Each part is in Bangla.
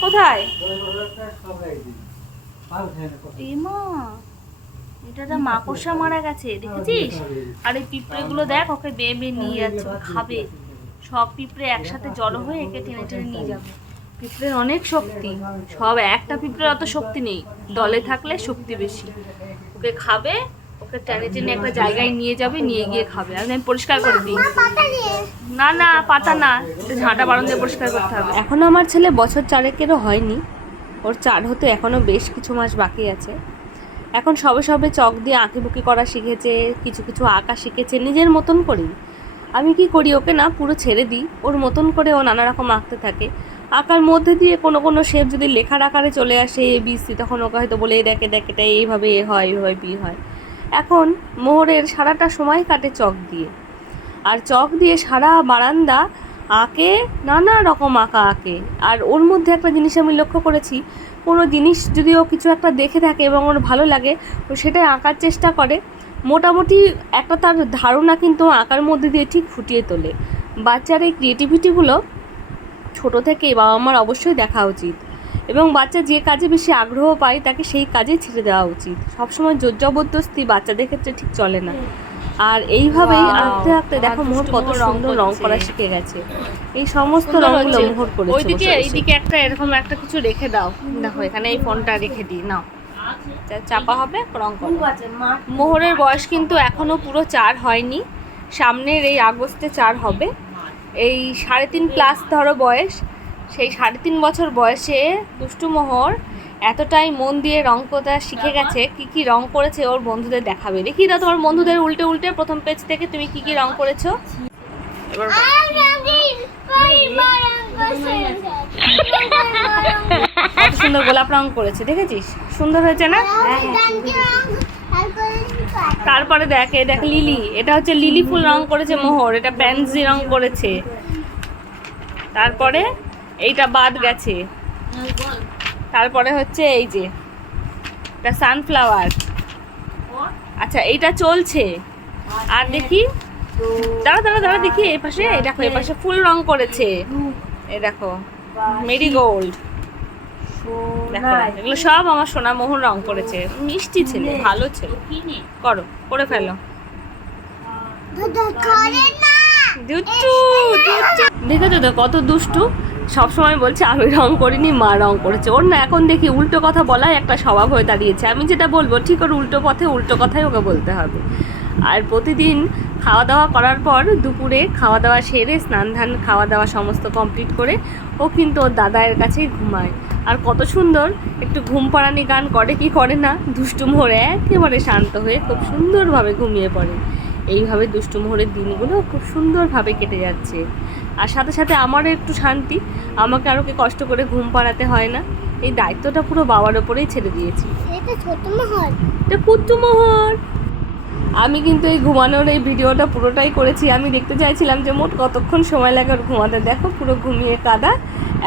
কোথায়? এমা, এটা মাকড়সা মারা গেছে, দেখেছিস? আর এই পিঁপড়েগুলো দেখ, ওকে বেয়ে বেয়ে নিয়ে যাচ্ছে খাবে। সব পিঁপড়ে একসাথে জড়ো হয়ে নিয়ে যাবে। পিঁপড়ের অনেক শক্তি, সব একটা পিঁপড়ের অত শক্তি নেই। দলে থাকলে শক্তি বেশি। ওকে খাবে ওকে টেনে টেনে একটা জায়গায় নিয়ে যাবে নিয়ে গিয়ে খাবে। আর আমি পরিষ্কার করে দিই। না না পাতা না ঝাঁটা বারণ দিয়ে পরিষ্কার করতে হবে। এখনও আমার ছেলে বছর চারেকেরও হয়নি। ওর চার হতে এখনও বেশ কিছু মাস বাকি আছে। এখন সবে সবে চক দিয়ে আঁকিবুকি করা শিখেছে কিছু কিছু আঁকা শিখেছে নিজের মতন করেই। আমি কি করি ওকে না পুরো ছেড়ে দিই। ওর মতন করে ও নানা রকম আঁকতে থাকে। আঁকার মধ্যে দিয়ে কোনো কোনো শেপ যদি লেখার আকারে চলে আসে এ বি সি তখন ওকে হয়তো বলে "এই দেখ দেখ এটা এইভাবে এ হয় এইভাবে বি হয়। এখন মোহরের সারাটা সময় কাটে চক দিয়ে। আর চক দিয়ে সারা বারান্দা আঁকে, নানা রকম আঁকা আঁকে। আর ওর মধ্যে একটা জিনিস আমি লক্ষ্য করেছি, কোনো জিনিস যদি ও কিছু একটা দেখে থাকে এবং ওর ভালো লাগে, ও সেটাই আঁকার চেষ্টা করে। মোটামুটি একটা তার ধারণা কিন্তু আঁকার মধ্যে দিয়ে ঠিক ফুটিয়ে তোলে। বাচ্চার এই ক্রিয়েটিভিটিগুলো ছোটো থেকেই বাবা মার অবশ্যই দেখা উচিত। এবং বাচ্চা যে কাজে বেশি আগ্রহ পায় তাকে সেই কাজেই ছেড়ে দেওয়া উচিত। সবসময় জোর জবরদস্তি বাচ্চাদের ক্ষেত্রে ঠিক চলে না। আর এইভাবেই! আঁকতে আঁকতে দেখো মোহর কত সুন্দর রং করা শিখে গেছে। এই সমস্ত রঙগুলো মোহর করেছে ওইদিকে। এইদিকে একটা এরকম একটা কিছু রেখে দাও। দেখো এখানে এই ফোনটা রেখে দিই নাও। চাপা হবে রং করো। মোহরের বয়স কিন্তু এখনও পুরো চার হয়নি। সামনের এই আগস্টে চার হবে। এই সাড়ে তিন প্লাস ধরো বয়স। সেই সাড়ে তিন বছর বয়সে দুষ্টু মোহর এতটাই মন দিয়ে রং করতে শিখে গেছে কি কি রং করেছে ওর বন্ধুদের দেখাবে। দেখি দাও তোমার বন্ধুদের উল্টে উল্টে প্রথম পেজ থেকে তুমি কি কি রং করেছ? এবার কত সুন্দর গোলাপ রং করেছে দেখেছিস? সুন্দর হয়েছে না? তারপরে দেখ এই দেখ লিলি এটা হচ্ছে লিলি ফুল রং করেছে মোহর এটা প্যান্সি রং করেছে। তারপরে এইটা বাদ গেছে। তারপরে হচ্ছে এই যে এটা সানফ্লাওয়ার আচ্ছা এইটা চলছে। আর দেখি। দাঁড়া দাঁড়া দাঁড়া দেখি এই পাশে এই দেখো এই পাশে ফুল রং করেছে। এই দেখো মেরিগোল্ড দেখো এগুলো সব আমার সোনা মোহন রং করেছে। মিষ্টি ছেলে ভালো ছেলে। করো করে ফেলো। দুষ্টু দুষ্টু। দেখেছ তো, কত দুষ্টু? সবসময় বলছে, আমি রং করিনি, মা রং করেছে। ওর না এখন দেখি উল্টো কথা বলাই একটা স্বভাব হয়ে দাঁড়িয়েছে। আমি যেটা বলব, ঠিক ওর উল্টো পথে উল্টো কথাই ওকে বলতে হবে। আর প্রতিদিন খাওয়া দাওয়া করার পর দুপুরে খাওয়া দাওয়া সেরে, স্নান ধান খাওয়া দাওয়া সমস্ত কমপ্লিট করে ও কিন্তু ওর দাদায়ের কাছেই ঘুমায়। আর কত সুন্দর, একটু ঘুম পাড়ানি গান করে কি করে না? দুষ্টু মোহরে একেবারে শান্ত হয়ে খুব সুন্দরভাবে ঘুমিয়ে পড়ে। এইভাবে দুষ্টু মোহরের দিনগুলো খুব সুন্দরভাবে কেটে যাচ্ছে। আর সাথে সাথে আমারও একটু শান্তি। আমাকে আরও কষ্ট করে ঘুম পাড়াতে হয় না। এই দায়িত্বটা পুরো বাবার ওপরেই ছেড়ে দিয়েছি। এটা কুট্টুমোহর আমি কিন্তু এই ঘুমানোর এই ভিডিওটা পুরোটাই করেছি। আমি দেখতে চাইছিলাম যে মোট কতক্ষণ সময় লাগে ঘুমাতে। দেখো পুরো ঘুমিয়ে কাদা।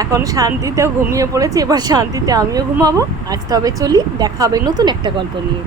এখন শান্তিতেও ঘুমিয়ে পড়েছি। এবার শান্তিতে আমিও ঘুমাবো। আজ তবে চলি। দেখা হবে নতুন একটা গল্প নিয়ে।